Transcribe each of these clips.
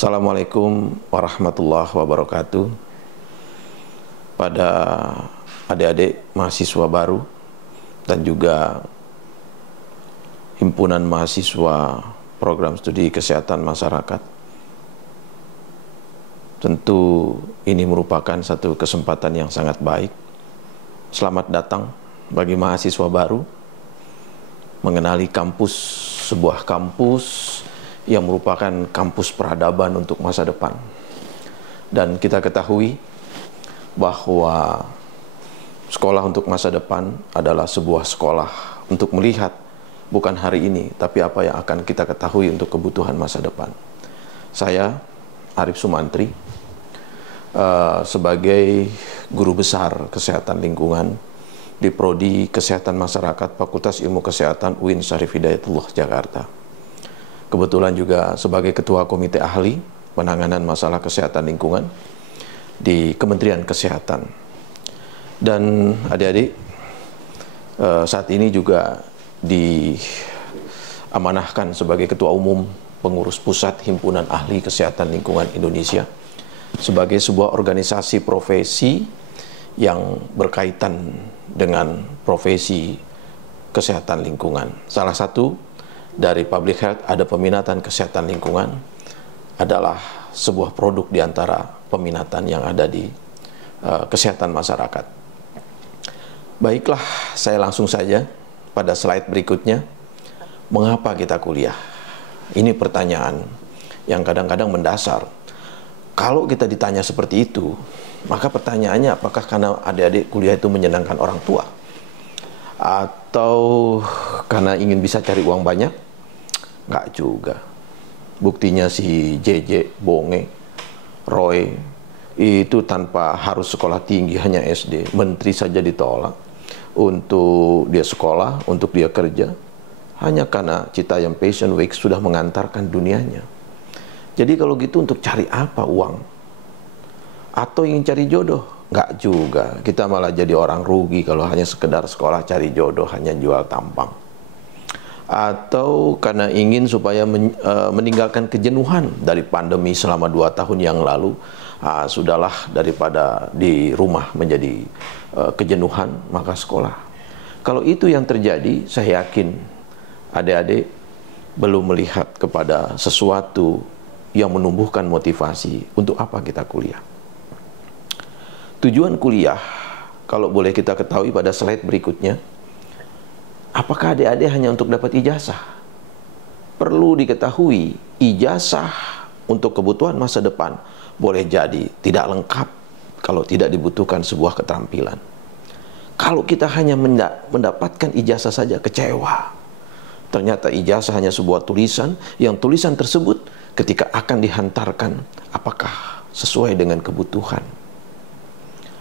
Assalamualaikum warahmatullahi wabarakatuh. Pada adik-adik mahasiswa baru dan juga himpunan mahasiswa program studi kesehatan masyarakat, tentu ini merupakan satu kesempatan yang sangat baik. Selamat datang bagi mahasiswa baru mengenali kampus, sebuah kampus yang merupakan kampus peradaban untuk masa depan. Dan kita ketahui bahwa sekolah untuk masa depan adalah sebuah sekolah untuk melihat bukan hari ini, tapi apa yang akan kita ketahui untuk kebutuhan masa depan. Saya, Arif Sumantri, sebagai guru besar kesehatan lingkungan di Prodi Kesehatan Masyarakat Fakultas Ilmu Kesehatan UIN Syarif Hidayatullah Jakarta. Kebetulan juga sebagai Ketua Komite Ahli Penanganan Masalah Kesehatan Lingkungan di Kementerian Kesehatan. Dan adik-adik, saat ini juga diamanahkan sebagai Ketua Umum Pengurus Pusat Himpunan Ahli Kesehatan Lingkungan Indonesia, sebagai sebuah organisasi profesi yang berkaitan dengan profesi kesehatan lingkungan. Salah satu dari public health ada peminatan kesehatan lingkungan, adalah sebuah produk di antara peminatan yang ada di kesehatan masyarakat. Baiklah, saya langsung saja pada slide berikutnya. Mengapa kita kuliah? Ini pertanyaan yang kadang-kadang mendasar. Kalau kita ditanya seperti itu, maka pertanyaannya apakah karena adik-adik kuliah itu menyenangkan orang tua? Atau karena ingin bisa cari uang banyak? Nggak juga. Buktinya si JJ, Bonge, Roy itu tanpa harus sekolah tinggi, hanya SD, menteri saja ditolak untuk dia sekolah, untuk dia kerja, hanya karena Citayam Fashion Week sudah mengantarkan dunianya. Jadi kalau gitu untuk cari apa uang? Atau ingin cari jodoh? Nggak juga. Kita malah jadi orang rugi kalau hanya sekedar sekolah cari jodoh, hanya jual tampang. Atau karena ingin supaya meninggalkan kejenuhan dari pandemi selama 2 tahun yang lalu, sudahlah daripada di rumah menjadi kejenuhan, maka sekolah. Kalau itu yang terjadi, saya yakin adik-adik belum melihat kepada sesuatu yang menumbuhkan motivasi untuk apa kita kuliah. Tujuan kuliah, kalau boleh kita ketahui pada slide berikutnya, apakah adik-adik hanya untuk dapat ijazah? Perlu diketahui, ijazah untuk kebutuhan masa depan boleh jadi tidak lengkap kalau tidak dibutuhkan sebuah keterampilan. Kalau kita hanya mendapatkan ijazah saja, kecewa. Ternyata ijazah hanya sebuah tulisan, yang tulisan tersebut ketika akan dihantarkan, apakah sesuai dengan kebutuhan?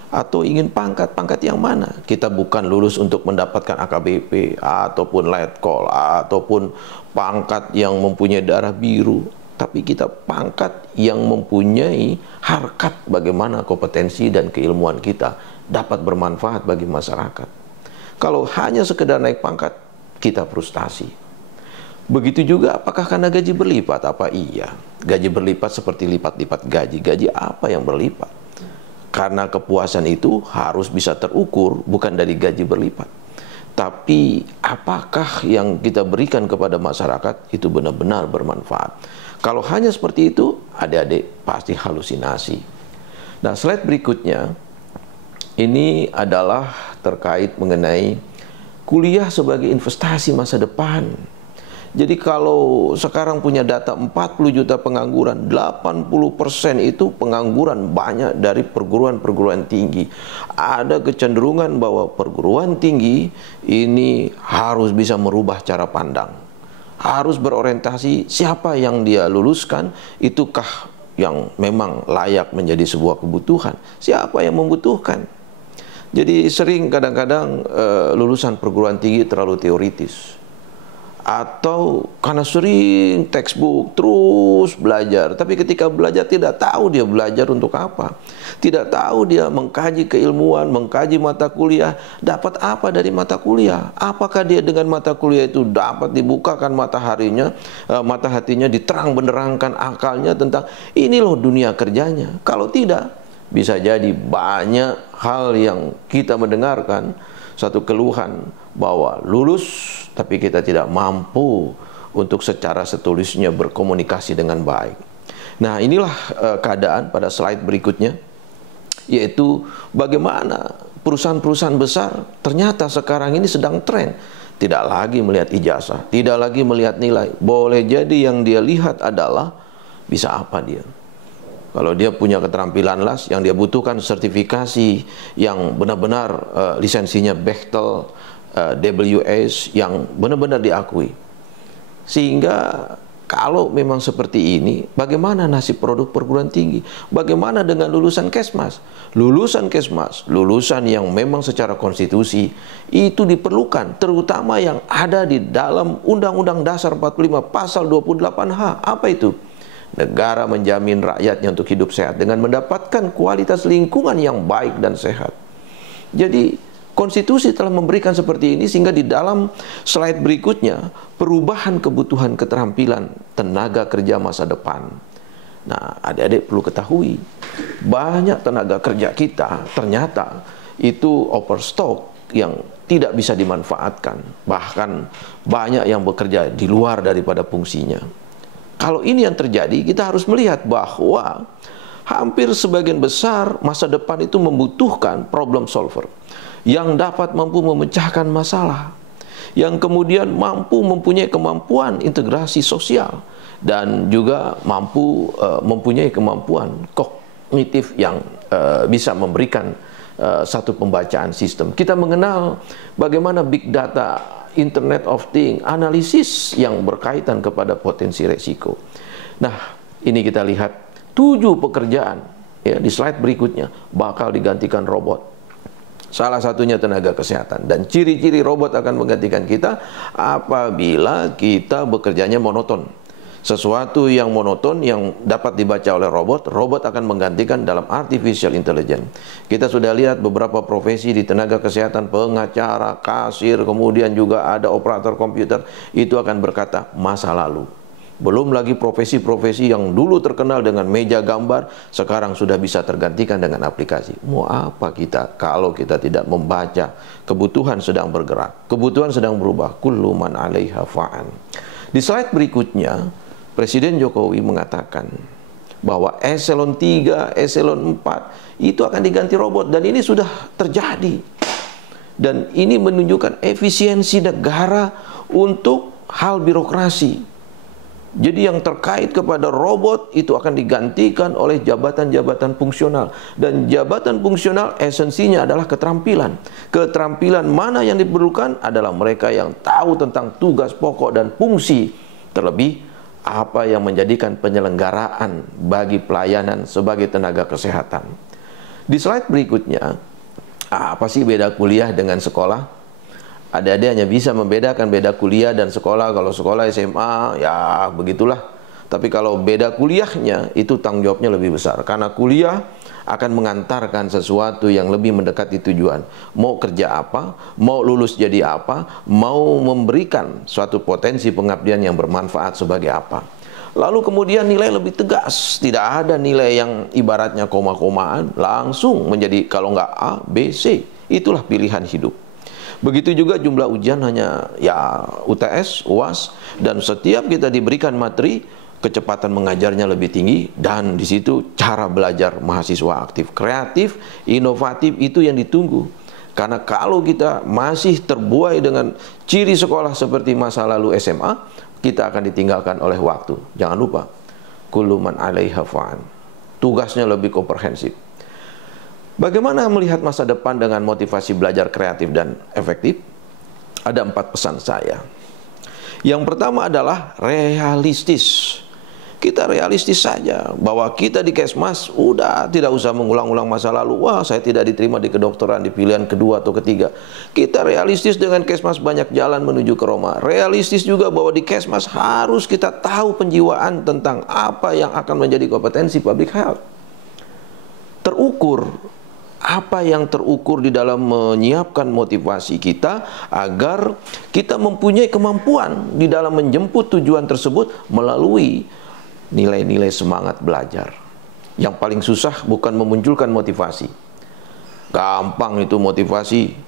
Atau ingin pangkat yang mana? Kita bukan lulus untuk mendapatkan AKBP ataupun letkol ataupun pangkat yang mempunyai darah biru, tapi kita pangkat yang mempunyai harkat bagaimana kompetensi dan keilmuan kita dapat bermanfaat bagi masyarakat. Kalau hanya sekedar naik pangkat, kita frustasi. Begitu juga apakah karena gaji berlipat? Apa iya? Gaji berlipat seperti lipat-lipat gaji. Gaji apa yang berlipat? Karena kepuasan itu harus bisa terukur bukan dari gaji berlipat, tapi apakah yang kita berikan kepada masyarakat itu benar-benar bermanfaat. Kalau hanya seperti itu, adik-adik pasti halusinasi. Nah, slide berikutnya ini adalah terkait mengenai kuliah sebagai investasi masa depan. Jadi kalau sekarang punya data 40 juta pengangguran, 80% itu pengangguran banyak dari perguruan-perguruan tinggi. Ada kecenderungan bahwa perguruan tinggi ini harus bisa merubah cara pandang. Harus berorientasi siapa yang dia luluskan, itukah yang memang layak menjadi sebuah kebutuhan. Siapa yang membutuhkan. Jadi sering kadang-kadang lulusan perguruan tinggi terlalu teoritis. atau karena sering textbook terus belajar, tapi ketika belajar tidak tahu dia belajar untuk apa, tidak tahu dia mengkaji keilmuan, mengkaji mata kuliah, dapat apa dari mata kuliah, apakah dia dengan mata kuliah itu dapat dibukakan mata hatinya, diterang benderangkan akalnya tentang ini loh dunia kerjanya. Kalau tidak, bisa jadi banyak hal yang kita mendengarkan, satu keluhan bahwa lulus tapi kita tidak mampu untuk secara setulisnya berkomunikasi dengan baik. Nah, inilah keadaan pada slide berikutnya, yaitu bagaimana perusahaan-perusahaan besar ternyata sekarang ini sedang tren tidak lagi melihat ijazah, tidak lagi melihat nilai. Boleh jadi yang dia lihat adalah bisa apa dia. Kalau dia punya keterampilan las, yang dia butuhkan sertifikasi yang benar-benar lisensinya Bechtel, WS yang benar-benar diakui. Sehingga kalau memang seperti ini, bagaimana nasib produk perguruan tinggi? Bagaimana dengan lulusan Kesmas? Lulusan Kesmas, lulusan yang memang secara konstitusi itu diperlukan, terutama yang ada di dalam Undang-Undang Dasar 45 pasal 28H. Apa itu? Negara menjamin rakyatnya untuk hidup sehat dengan mendapatkan kualitas lingkungan yang baik dan sehat. Jadi konstitusi telah memberikan seperti ini, sehingga di dalam slide berikutnya perubahan kebutuhan keterampilan tenaga kerja masa depan. Nah, adik-adik perlu ketahui, banyak tenaga kerja kita ternyata itu overstock yang tidak bisa dimanfaatkan. Bahkan banyak yang bekerja di luar daripada fungsinya. Kalau ini yang terjadi, kita harus melihat bahwa hampir sebagian besar masa depan itu membutuhkan problem solver yang dapat mampu memecahkan masalah, yang kemudian mampu mempunyai kemampuan integrasi sosial, dan juga mampu mempunyai kemampuan kognitif yang bisa memberikan satu pembacaan sistem. Kita mengenal bagaimana big data, Internet of Things, analisis yang berkaitan kepada potensi resiko. Nah, ini kita lihat 7 pekerjaan ya, di slide berikutnya bakal digantikan robot. Salah satunya tenaga kesehatan, dan ciri-ciri robot akan menggantikan kita apabila kita bekerjanya monoton. Sesuatu yang monoton yang dapat dibaca oleh robot, robot akan menggantikan dalam artificial intelligence. Kita sudah lihat beberapa profesi di tenaga kesehatan, pengacara, kasir, kemudian juga ada operator komputer, itu akan berkata masa lalu. Belum lagi profesi-profesi yang dulu terkenal dengan meja gambar, sekarang sudah bisa tergantikan dengan aplikasi. Mau apa kita kalau kita tidak membaca? Kebutuhan sedang bergerak, kebutuhan sedang berubah. Kullu man 'alaiha fa'an. Di slide berikutnya, Presiden Jokowi mengatakan bahwa eselon 3, eselon 4 itu akan diganti robot, dan ini sudah terjadi. Dan ini menunjukkan efisiensi negara untuk hal birokrasi. Jadi yang terkait kepada robot itu akan digantikan oleh jabatan-jabatan fungsional. Dan jabatan fungsional esensinya adalah keterampilan. Keterampilan mana yang diperlukan adalah mereka yang tahu tentang tugas pokok dan fungsi, terlebih apa yang menjadikan penyelenggaraan bagi pelayanan sebagai tenaga kesehatan. Di slide berikutnya, apa sih beda kuliah dengan sekolah? Adik-adik hanya bisa membedakan beda kuliah dan sekolah. Kalau sekolah SMA, ya begitulah. Tapi kalau beda kuliahnya, itu tanggung jawabnya lebih besar. Karena kuliah akan mengantarkan sesuatu yang lebih mendekati tujuan. Mau kerja apa, mau lulus jadi apa, mau memberikan suatu potensi pengabdian yang bermanfaat sebagai apa. Lalu kemudian nilai lebih tegas. Tidak ada nilai yang ibaratnya koma-komaan, langsung menjadi kalau nggak A, B, C. Itulah pilihan hidup. Begitu juga jumlah ujian hanya ya UTS, UAS, dan setiap kita diberikan materi, kecepatan mengajarnya lebih tinggi, dan di situ cara belajar mahasiswa aktif, kreatif, inovatif itu yang ditunggu. Karena kalau kita masih terbuai dengan ciri sekolah seperti masa lalu SMA, kita akan ditinggalkan oleh waktu. Jangan lupa, kullu man 'alaiha fa'an. Tugasnya lebih komprehensif. Bagaimana melihat masa depan dengan motivasi belajar kreatif dan efektif? Ada 4 pesan saya. Yang pertama adalah realistis. Kita realistis saja bahwa kita di Kesmas udah tidak usah mengulang-ulang masa lalu. Wah, saya tidak diterima di kedokteran di pilihan kedua atau ketiga. Kita realistis dengan Kesmas banyak jalan menuju ke Roma. Realistis juga bahwa di Kesmas harus kita tahu penjiwaan tentang apa yang akan menjadi kompetensi public health. Terukur, apa yang terukur di dalam menyiapkan motivasi kita agar kita mempunyai kemampuan di dalam menjemput tujuan tersebut melalui nilai-nilai semangat belajar. Yang paling susah bukan memunculkan motivasi. Gampang itu motivasi.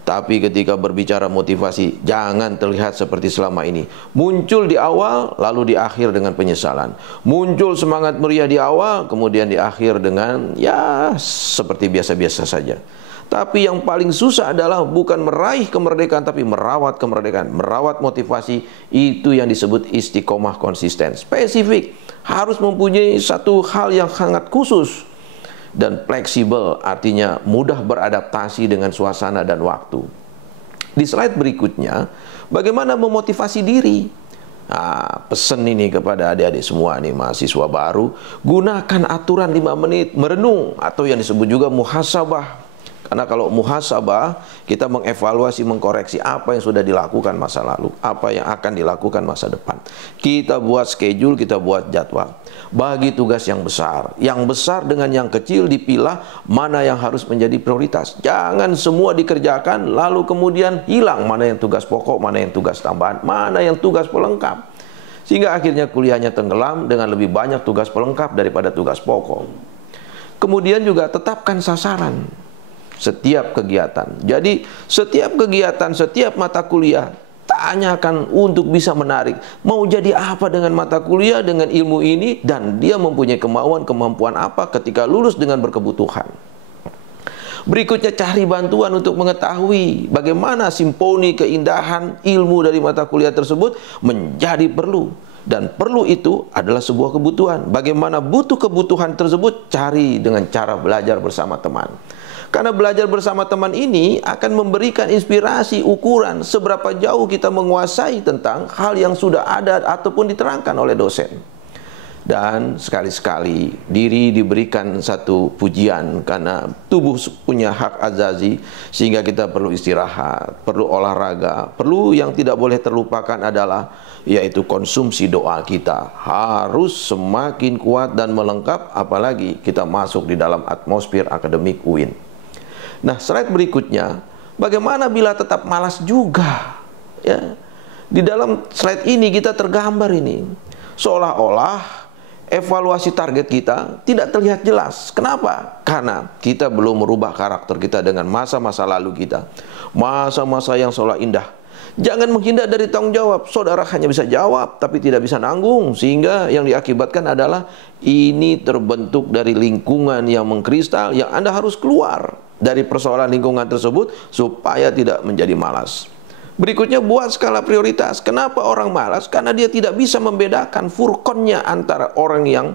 Tapi ketika berbicara motivasi, jangan terlihat seperti selama ini. Muncul di awal, lalu di akhir dengan penyesalan. Muncul semangat meriah di awal, kemudian di akhir dengan ya seperti biasa-biasa saja. Tapi yang paling susah adalah bukan meraih kemerdekaan, tapi merawat kemerdekaan. Merawat motivasi, itu yang disebut istiqomah konsisten. Spesifik, harus mempunyai satu hal yang sangat khusus. Dan fleksibel, artinya mudah beradaptasi dengan suasana dan waktu. Di slide berikutnya, bagaimana memotivasi diri? Nah, pesan ini kepada adik-adik semua nih, mahasiswa baru, gunakan aturan 5 menit merenung atau yang disebut juga muhasabah. Karena kalau muhasabah, kita mengevaluasi, mengkoreksi apa yang sudah dilakukan masa lalu, apa yang akan dilakukan masa depan. Kita buat schedule, kita buat jadwal. Bagi tugas yang besar dengan yang kecil dipilah mana yang harus menjadi prioritas. Jangan semua dikerjakan, lalu kemudian hilang mana yang tugas pokok, mana yang tugas tambahan, mana yang tugas pelengkap. Sehingga akhirnya kuliahnya tenggelam dengan lebih banyak tugas pelengkap daripada tugas pokok. Kemudian juga tetapkan sasaran setiap kegiatan. Jadi setiap kegiatan, setiap mata kuliah, tanyakan untuk bisa menarik. Mau jadi apa dengan mata kuliah, dengan ilmu ini, dan dia mempunyai kemampuan apa ketika lulus dengan berkebutuhan. Berikutnya, cari bantuan untuk mengetahui bagaimana simponi keindahan ilmu dari mata kuliah tersebut menjadi perlu. Dan perlu itu adalah sebuah kebutuhan. Bagaimana butuh kebutuhan tersebut, cari dengan cara belajar bersama teman. Karena belajar bersama teman ini akan memberikan inspirasi ukuran seberapa jauh kita menguasai tentang hal yang sudah ada ataupun diterangkan oleh dosen. Dan sekali-sekali diri diberikan satu pujian karena tubuh punya hak azazi, sehingga kita perlu istirahat, perlu olahraga, perlu yang tidak boleh terlupakan adalah yaitu konsumsi doa kita harus semakin kuat dan melengkap, apalagi kita masuk di dalam atmosfer akademik UIN. Nah, slide berikutnya, bagaimana bila tetap malas juga? Ya, di dalam slide ini kita tergambar ini, seolah-olah evaluasi target kita tidak terlihat jelas. Kenapa? Karena kita belum merubah karakter kita dengan masa-masa lalu kita, masa-masa yang seolah indah. Jangan menghindar dari tanggung jawab. Saudara hanya bisa jawab, tapi tidak bisa nanggung. Sehingga yang diakibatkan adalah ini terbentuk dari lingkungan yang mengkristal, yang Anda harus keluar dari persoalan lingkungan tersebut supaya tidak menjadi malas. Berikutnya, buat skala prioritas. Kenapa orang malas? Karena dia tidak bisa membedakan furkonnya antara orang yang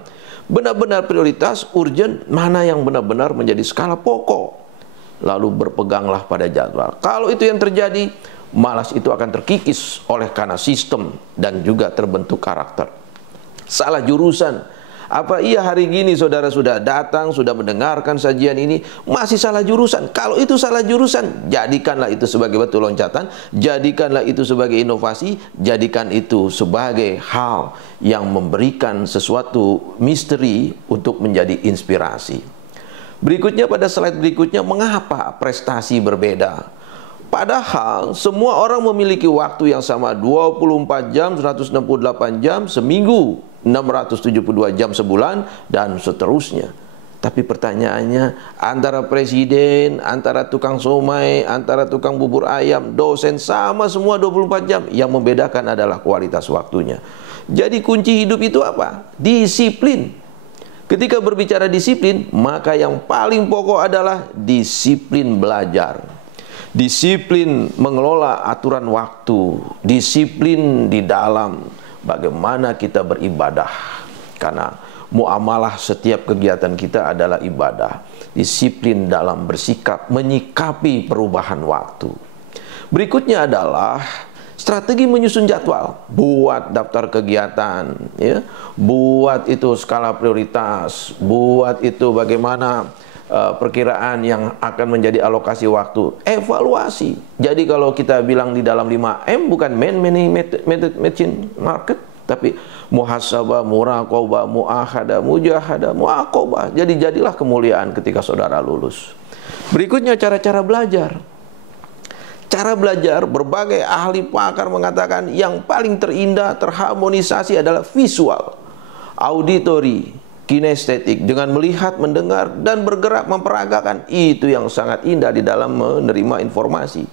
benar-benar prioritas, urgent, mana yang benar-benar menjadi skala pokok. Lalu berpeganglah pada jadwal. Kalau itu yang terjadi, malas itu akan terkikis oleh karena sistem dan juga terbentuk karakter. Salah jurusan. Apa iya hari gini saudara sudah datang, sudah mendengarkan sajian ini, masih salah jurusan? Kalau itu salah jurusan, jadikanlah itu sebagai batu loncatan, jadikanlah itu sebagai inovasi, jadikan itu sebagai hal yang memberikan sesuatu misteri untuk menjadi inspirasi. Berikutnya, pada slide berikutnya, mengapa prestasi berbeda? Padahal semua orang memiliki waktu yang sama, 24 jam, 168 jam seminggu, 672 jam sebulan, dan seterusnya. Tapi pertanyaannya, antara presiden, antara tukang somai, antara tukang bubur ayam, dosen, sama semua 24 jam. Yang membedakan adalah kualitas waktunya. Jadi kunci hidup itu apa? Disiplin. Ketika berbicara disiplin, maka yang paling pokok adalah disiplin belajar. Disiplin mengelola aturan waktu, disiplin di dalam bagaimana kita beribadah. Karena muamalah setiap kegiatan kita adalah ibadah. Disiplin dalam bersikap, menyikapi perubahan waktu. Berikutnya adalah Strategi menyusun jadwal, buat daftar kegiatan, ya, buat itu skala prioritas, buat itu bagaimana perkiraan yang akan menjadi alokasi waktu, evaluasi. Jadi kalau kita bilang di dalam 5M bukan machine market, tapi muhasabah, muraqabah, muahada, mujahada, muaqabah. Jadi jadilah kemuliaan ketika saudara lulus. Berikutnya cara-cara belajar. Cara belajar, berbagai ahli pakar mengatakan yang paling terindah, terharmonisasi adalah visual, auditory, kinestetik, dengan melihat, mendengar, dan bergerak memperagakan. Itu yang sangat indah di dalam menerima informasi.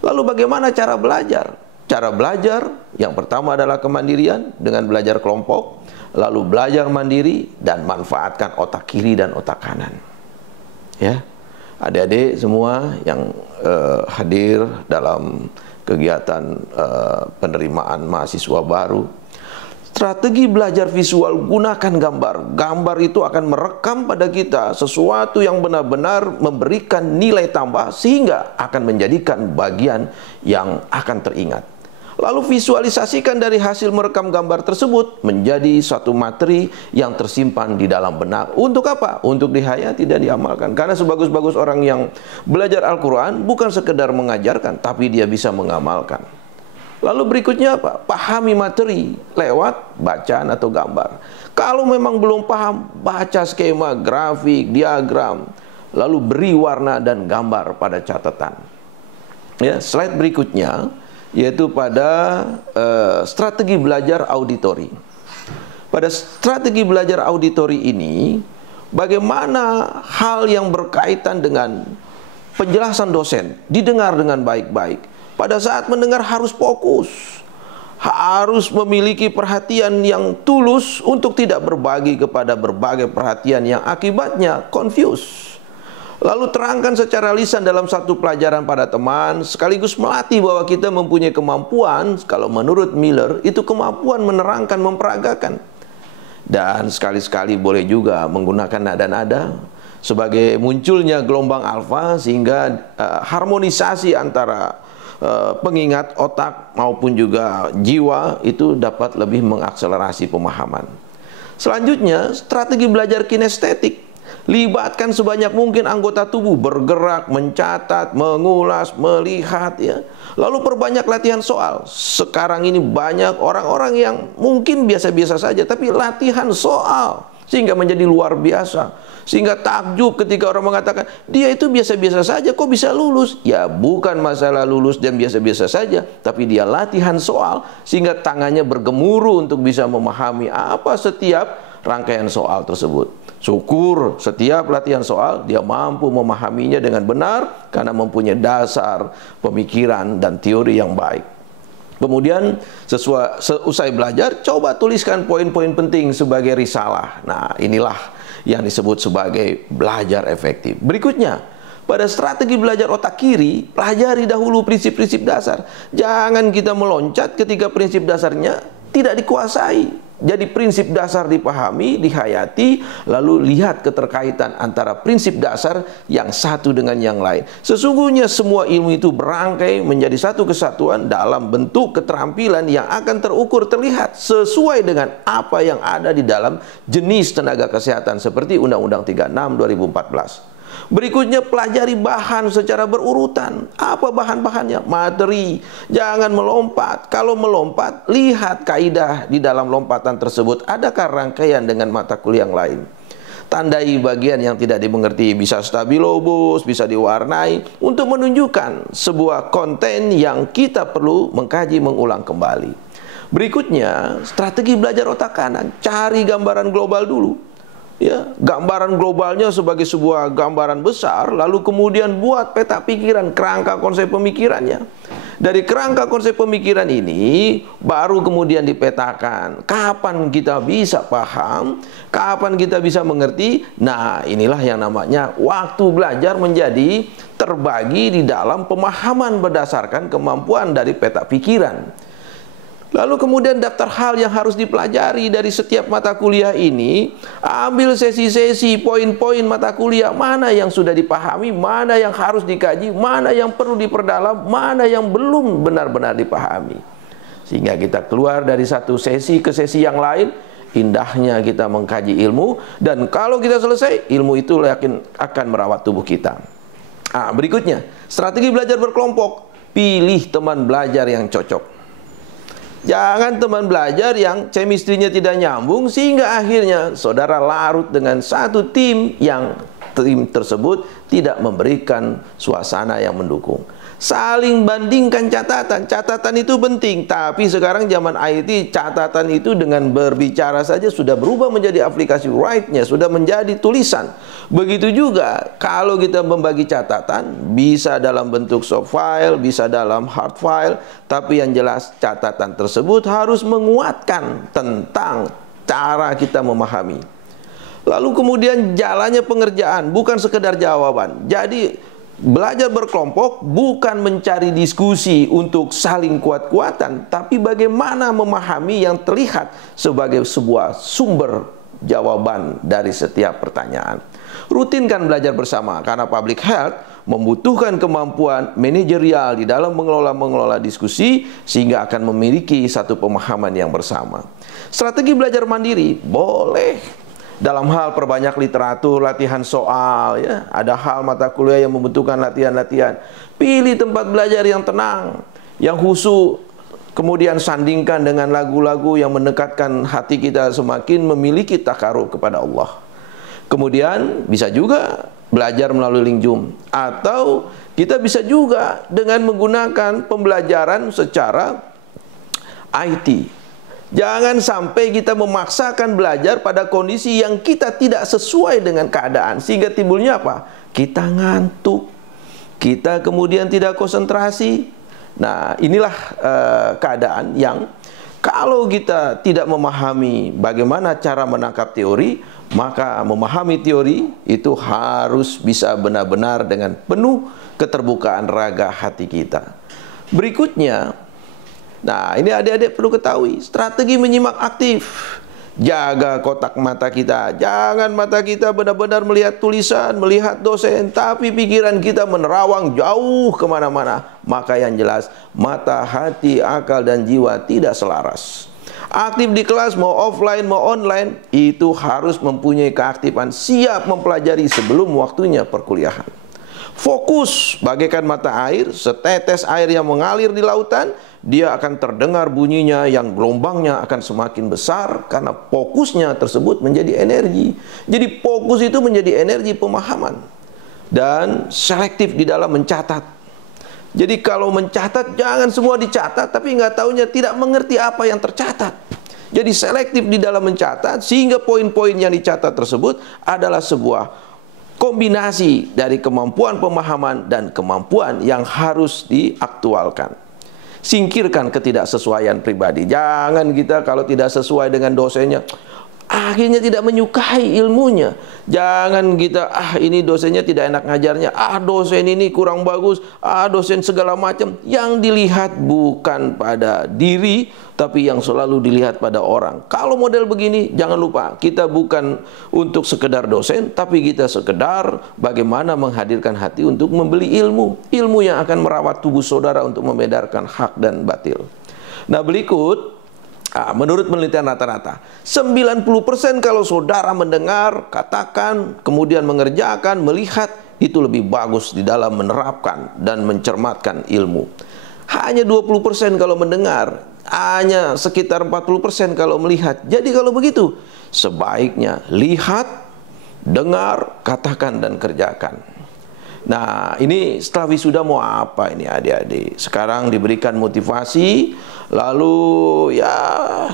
Lalu bagaimana cara belajar? Cara belajar yang pertama adalah kemandirian dengan belajar kelompok, lalu belajar mandiri dan manfaatkan otak kiri dan otak kanan. Ya, adik-adik semua yang hadir dalam kegiatan penerimaan mahasiswa baru, strategi belajar visual, gunakan gambar. Gambar itu akan merekam pada kita sesuatu yang benar-benar memberikan nilai tambah sehingga akan menjadikan bagian yang akan teringat. Lalu visualisasikan dari hasil merekam gambar tersebut menjadi suatu materi yang tersimpan di dalam benak. Untuk apa? Untuk dihayati dan diamalkan. Karena sebagus-bagus orang yang belajar Al-Quran bukan sekedar mengajarkan, tapi dia bisa mengamalkan. Lalu berikutnya apa? Pahami materi lewat bacaan atau gambar. Kalau memang belum paham, baca skema, grafik, diagram, lalu beri warna dan gambar pada catatan. Ya, slide berikutnya yaitu pada strategi belajar auditori. Pada strategi belajar auditori ini, bagaimana hal yang berkaitan dengan penjelasan dosen didengar dengan baik-baik. Pada saat mendengar harus fokus, harus memiliki perhatian yang tulus untuk tidak berbagi kepada berbagai perhatian yang akibatnya confuse. Lalu terangkan secara lisan dalam satu pelajaran pada teman, sekaligus melatih bahwa kita mempunyai kemampuan, kalau menurut Miller, itu kemampuan menerangkan, memperagakan. Dan sekali-sekali boleh juga menggunakan nada-nada sebagai munculnya gelombang alfa, sehingga harmonisasi antara pengingat otak maupun juga jiwa itu dapat lebih mengakselerasi pemahaman. Selanjutnya, strategi belajar kinestetik. Libatkan sebanyak mungkin anggota tubuh, bergerak, mencatat, mengulas, melihat, ya. Lalu perbanyak latihan soal. Sekarang ini banyak orang-orang yang mungkin biasa-biasa saja, tapi latihan soal sehingga menjadi luar biasa. Sehingga takjub ketika orang mengatakan, dia itu biasa-biasa saja, kok bisa lulus? Ya bukan masalah lulus dan biasa-biasa saja, tapi dia latihan soal sehingga tangannya bergemuruh untuk bisa memahami apa setiap rangkaian soal tersebut. Syukur setiap latihan soal dia mampu memahaminya dengan benar karena mempunyai dasar pemikiran dan teori yang baik. Kemudian seusai belajar, coba tuliskan poin-poin penting sebagai risalah. Nah, inilah yang disebut sebagai belajar efektif. Berikutnya, pada strategi belajar otak kiri, pelajari dahulu prinsip-prinsip dasar. Jangan kita meloncat ketika prinsip dasarnya tidak dikuasai. Jadi prinsip dasar dipahami, dihayati, lalu lihat keterkaitan antara prinsip dasar yang satu dengan yang lain. Sesungguhnya semua ilmu itu berangkai menjadi satu kesatuan dalam bentuk keterampilan yang akan terukur, terlihat sesuai dengan apa yang ada di dalam jenis tenaga kesehatan seperti Undang-Undang 36 2014. Berikutnya, pelajari bahan secara berurutan. Apa bahan-bahannya? Materi. Jangan melompat. Kalau melompat, lihat kaidah di dalam lompatan tersebut. Adakah rangkaian dengan mata kuliah yang lain? Tandai bagian yang tidak dimengerti. Bisa stabilobus, bisa diwarnai untuk menunjukkan sebuah konten yang kita perlu mengkaji, mengulang kembali. Berikutnya, strategi belajar otak kanan. Cari gambaran global dulu. Ya, gambaran globalnya sebagai sebuah gambaran besar, lalu kemudian buat peta pikiran, kerangka konsep pemikirannya. Dari kerangka konsep pemikiran ini baru kemudian dipetakan kapan kita bisa paham, kapan kita bisa mengerti. Nah, inilah yang namanya waktu belajar menjadi terbagi di dalam pemahaman berdasarkan kemampuan dari peta pikiran. Lalu kemudian daftar hal yang harus dipelajari dari setiap mata kuliah ini, ambil sesi-sesi, poin-poin mata kuliah, mana yang sudah dipahami, mana yang harus dikaji, mana yang perlu diperdalam, mana yang belum benar-benar dipahami. Sehingga kita keluar dari satu sesi ke sesi yang lain, indahnya kita mengkaji ilmu, dan kalau kita selesai, ilmu itu yakin akan merawat tubuh kita. Berikutnya, strategi belajar berkelompok. Pilih teman belajar yang cocok. Jangan teman belajar yang chemistry-nya tidak nyambung sehingga akhirnya saudara larut dengan satu tim yang tim tersebut tidak memberikan suasana yang mendukung. Saling bandingkan catatan. Catatan itu penting, tapi sekarang zaman IT, catatan itu dengan berbicara saja sudah berubah menjadi aplikasi write-nya, sudah menjadi tulisan. Begitu juga kalau kita membagi catatan, bisa dalam bentuk soft file, bisa dalam hard file, tapi yang jelas catatan tersebut harus menguatkan tentang cara kita memahami. Lalu kemudian jalannya pengerjaan, bukan sekedar jawaban. Jadi belajar berkelompok bukan mencari diskusi untuk saling kuat-kuatan, tapi bagaimana memahami yang terlihat sebagai sebuah sumber jawaban dari setiap pertanyaan. Rutinkan belajar bersama, karena public health membutuhkan kemampuan manajerial di dalam mengelola diskusi, sehingga akan memiliki satu pemahaman yang bersama. Strategi belajar mandiri boleh dalam hal perbanyak literatur, latihan soal, ya. Ada hal mata kuliah yang membutuhkan latihan-latihan. Pilih tempat belajar yang tenang, yang khusyuk, kemudian sandingkan dengan lagu-lagu yang mendekatkan hati kita semakin memiliki takarub kepada Allah. Kemudian bisa juga belajar melalui link Zoom, atau kita bisa juga dengan menggunakan pembelajaran secara IT. Jangan sampai kita memaksakan belajar pada kondisi yang kita tidak sesuai dengan keadaan, sehingga timbulnya apa? Kita ngantuk, kita kemudian tidak konsentrasi. Nah, inilah keadaan yang kalau kita tidak memahami bagaimana cara menangkap teori, maka memahami teori itu harus bisa benar-benar dengan penuh keterbukaan raga hati kita. Berikutnya, nah, ini adik-adik perlu ketahui, strategi menyimak aktif. Jaga kotak mata kita. Jangan mata kita benar-benar melihat tulisan, melihat dosen, tapi pikiran kita menerawang jauh kemana-mana. Maka yang jelas, mata, hati, akal, dan jiwa tidak selaras. Aktif di kelas, mau offline, mau online, itu harus mempunyai keaktifan, siap mempelajari sebelum waktunya perkuliahan. Fokus bagaikan mata air, setetes air yang mengalir di lautan, dia akan terdengar bunyinya yang gelombangnya akan semakin besar karena fokusnya tersebut menjadi energi. Jadi fokus itu menjadi energi pemahaman. Dan selektif di dalam mencatat. Jadi kalau mencatat, jangan semua dicatat, tapi nggak taunya tidak mengerti apa yang tercatat. Jadi selektif di dalam mencatat, sehingga poin-poin yang dicatat tersebut adalah sebuah kombinasi dari kemampuan pemahaman dan kemampuan yang harus diaktualkan. Singkirkan ketidaksesuaian pribadi. Jangan kita kalau tidak sesuai dengan dosennya, akhirnya tidak menyukai ilmunya. Jangan kita, ini dosennya tidak enak ngajarnya, dosen ini kurang bagus, dosen segala macam. Yang dilihat bukan pada diri, tapi yang selalu dilihat pada orang. Kalau model begini, jangan lupa, kita bukan untuk sekedar dosen, tapi kita sekedar bagaimana menghadirkan hati untuk membeli ilmu. Ilmu yang akan merawat tubuh saudara untuk membedakan hak dan batil. Nah, berikut, menurut penelitian rata-rata 90% kalau saudara mendengar, katakan, kemudian mengerjakan, melihat, itu lebih bagus di dalam menerapkan dan mencermatkan ilmu. Hanya 20% kalau mendengar, hanya sekitar 40% kalau melihat. Jadi kalau begitu, sebaiknya lihat, dengar, katakan, dan kerjakan. Nah, ini setelah wisuda mau apa ini adik-adik? Sekarang diberikan motivasi, lalu ya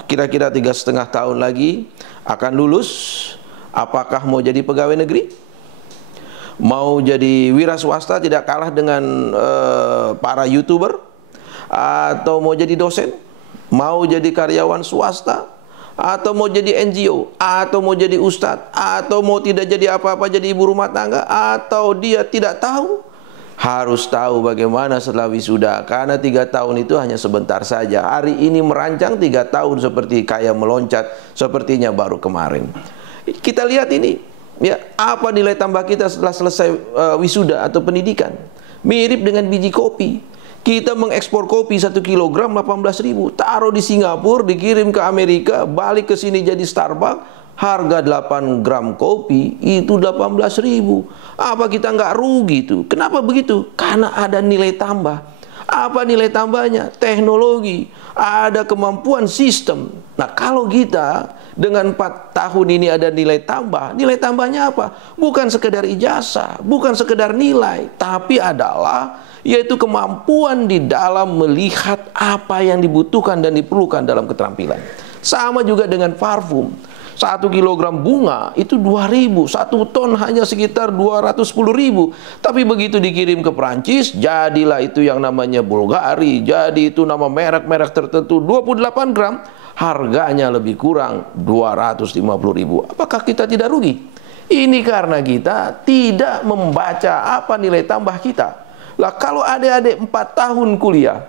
kira-kira 3,5 tahun lagi akan lulus. Apakah mau jadi pegawai negeri? Mau jadi wira swasta tidak kalah dengan para YouTuber? Atau mau jadi dosen? Mau jadi karyawan swasta? Atau mau jadi NGO, atau mau jadi ustadz, atau mau tidak jadi apa-apa, jadi ibu rumah tangga, atau dia tidak tahu, harus tahu bagaimana setelah wisuda, karena 3 tahun itu hanya sebentar saja. Hari ini merancang 3 tahun seperti kayak meloncat, sepertinya baru kemarin. Kita lihat ini, ya, apa nilai tambah kita setelah selesai wisuda atau pendidikan? Mirip dengan biji kopi. Kita mengekspor kopi 1 kilogram 18.000, taruh di Singapura, dikirim ke Amerika, balik ke sini jadi Starbucks. Harga 8 gram kopi itu 18.000. Apa kita nggak rugi tuh? Kenapa begitu? Karena ada nilai tambah. Apa nilai tambahnya? Teknologi. Ada kemampuan sistem. Nah, kalau kita dengan 4 tahun ini ada nilai tambah. Nilai tambahnya apa? Bukan sekedar ijazah, bukan sekedar nilai, tapi adalah yaitu kemampuan di dalam melihat apa yang dibutuhkan dan diperlukan dalam keterampilan. Sama juga dengan parfum. 1 kilogram bunga itu 2.000, 1 ton hanya sekitar 210.000. Tapi begitu dikirim ke Prancis, jadilah itu yang namanya Bulgari, jadi itu nama merek-merek tertentu, 28 gram, harganya lebih kurang 250.000. Apakah kita tidak rugi? Ini karena kita tidak membaca apa nilai tambah kita. Lah, kalau adik-adik 4 tahun kuliah,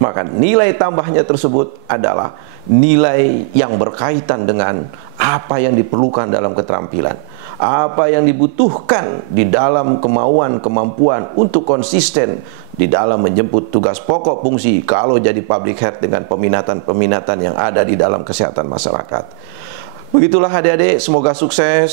maka nilai tambahnya tersebut adalah nilai yang berkaitan dengan apa yang diperlukan dalam keterampilan, apa yang dibutuhkan di dalam kemauan, kemampuan untuk konsisten di dalam menjemput tugas pokok fungsi kalau jadi public health dengan peminatan-peminatan yang ada di dalam kesehatan masyarakat. Begitulah adik-adik, semoga sukses.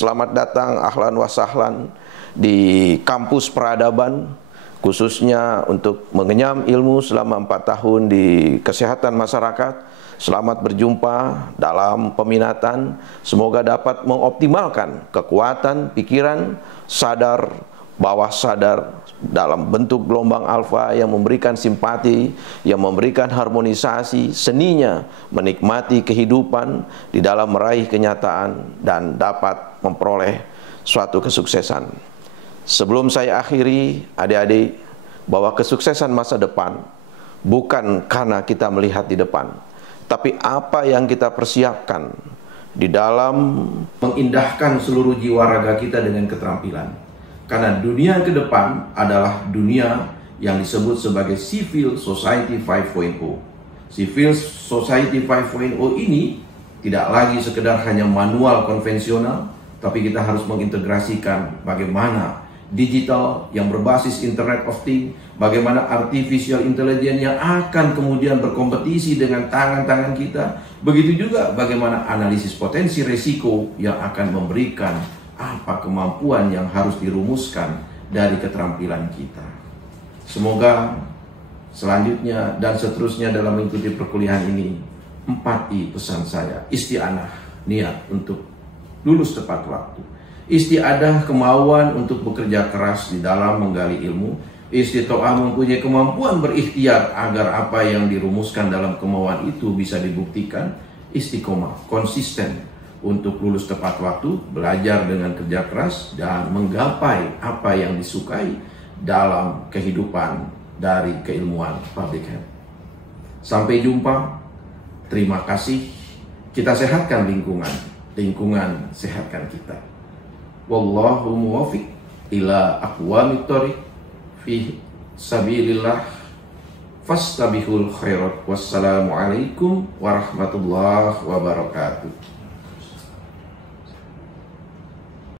Selamat datang, ahlan wa sahlan di kampus peradaban, khususnya untuk mengenyam ilmu selama 4 tahun di kesehatan masyarakat. Selamat berjumpa dalam peminatan. Semoga dapat mengoptimalkan kekuatan pikiran, sadar, bawah sadar dalam bentuk gelombang alfa yang memberikan simpati, yang memberikan harmonisasi, seninya menikmati kehidupan di dalam meraih kenyataan dan dapat memperoleh suatu kesuksesan. Sebelum saya akhiri, adik-adik, bahwa kesuksesan masa depan bukan karena kita melihat di depan, tapi apa yang kita persiapkan di dalam mengindahkan seluruh jiwa raga kita dengan keterampilan. Karena dunia ke depan adalah dunia yang disebut sebagai Civil Society 5.0. Civil Society 5.0 ini tidak lagi sekedar hanya manual konvensional, tapi kita harus mengintegrasikan bagaimana digital yang berbasis Internet of Things, bagaimana artificial intelligence yang akan kemudian berkompetisi dengan tangan-tangan kita. Begitu juga bagaimana analisis potensi risiko yang akan memberikan apa kemampuan yang harus dirumuskan dari keterampilan kita. Semoga selanjutnya dan seterusnya dalam mengikuti perkuliahan ini, 4I pesan saya: isti'anah, niat untuk lulus tepat waktu; istiadah, kemauan untuk bekerja keras di dalam menggali ilmu; istitoah, mempunyai kemampuan berikhtiar agar apa yang dirumuskan dalam kemauan itu bisa dibuktikan; istiqomah, konsisten untuk lulus tepat waktu, belajar dengan kerja keras, dan menggapai apa yang disukai dalam kehidupan dari keilmuan public health. Sampai jumpa, terima kasih. Kita sehatkan lingkungan, lingkungan sehatkan kita. Wallahu muwafiq ila aqwamit thoriq fi sabilillah fastabihul khairat. Wassalamualaikum warahmatullahi wabarakatuh.